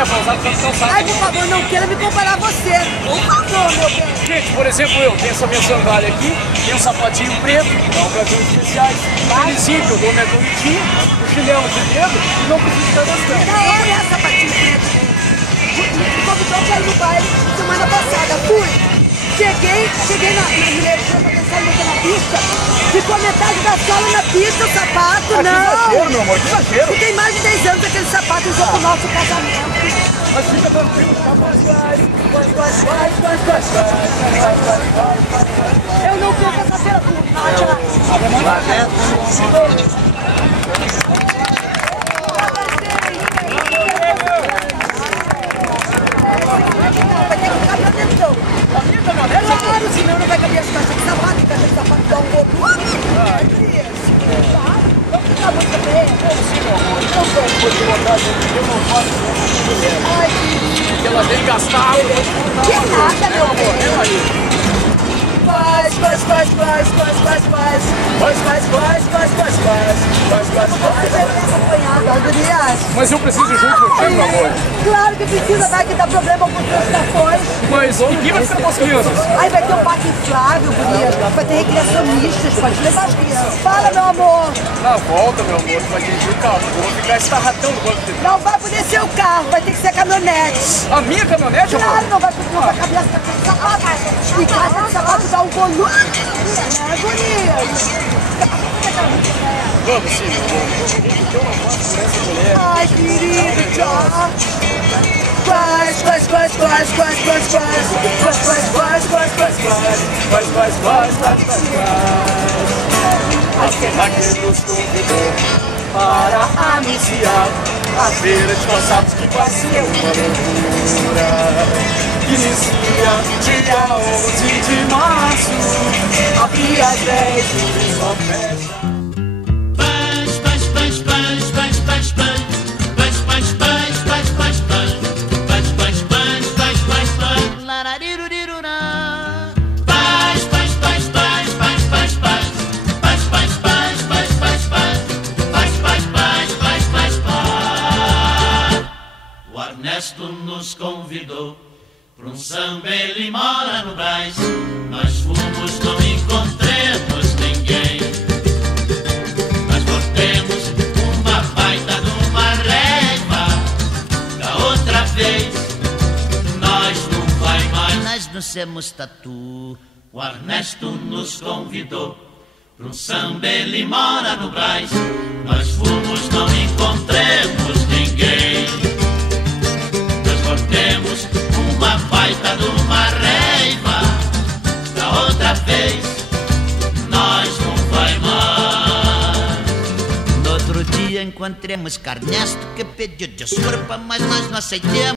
é pra usar pra calçado. Ai, por favor, não queira me comparar a você. Por favor, meu bem. Gente, por exemplo, eu tenho essa minha sandália aqui, tenho um sapatinho preto, dá ocasiões especiais, tênisinho, que eu dou minha corridinha, o chinelo de dedo e não preciso estar gastando. Da hora é essa sapatinho preto. Me convidou pra ir no baile semana passada. Fui. Cheguei na mulher pra pensar em na pista. Ficou metade da sola na pista, o sapato, Ah, não. que exagero, meu amor, que exagero. E tem mais de 10 anos aquele sapato usou pro nosso casamento. Mas fica tranquilo, Eu não perco essa feira com Nádia. Vai ter que ficar pra dentro. Claro, senão não vai caber as caixas de sapato, e caixa de sapato dá um volume. Vamos ficar muito bem. Ai, querido. ela vem gastar. Que nada, meu amor. Mas eu preciso ir junto contigo, meu amor. Claro que precisa, vai que dá problema com transportações. Mas ninguém vai ficar com as crianças. Aí vai ter um parque inflável, bonito. Vai ter recreacionistas, pode levar as crianças. Fala, meu amor. Na volta, meu amor, tu vai dirigir o carro. Eu vou ficar estarratando no banco dele. Não vai poder ser o carro, vai ter que ser a caminhonete. A minha caminhonete, amor? Claro, não vai caber essa caixa de sapato. E caixa de sapato dá um volume. É bonito. Vamos sim, meu amor. Eu não posso por essa mulher. Ai, querido, tchau. A serra que nos convidou para anunciar a feira de calçados que vai ser uma loucura. Inicia dia 11 de março, abre às 10 e só fecha. Ernesto nos convidou para um samba, ele mora no Brás. Nós fomos, não encontremos ninguém. Nós voltemos uma baita de uma régua. Da outra vez, nós não vai mais. Nós não somos tatu. O Ernesto nos convidou para um samba, ele mora no Brás. Nós fomos, não encontremos ninguém. Temos uma baita de uma reiva. Da outra vez nós não vai mais. No outro dia encontremos Ernesto que pediu desculpa, mas nós não aceitamos.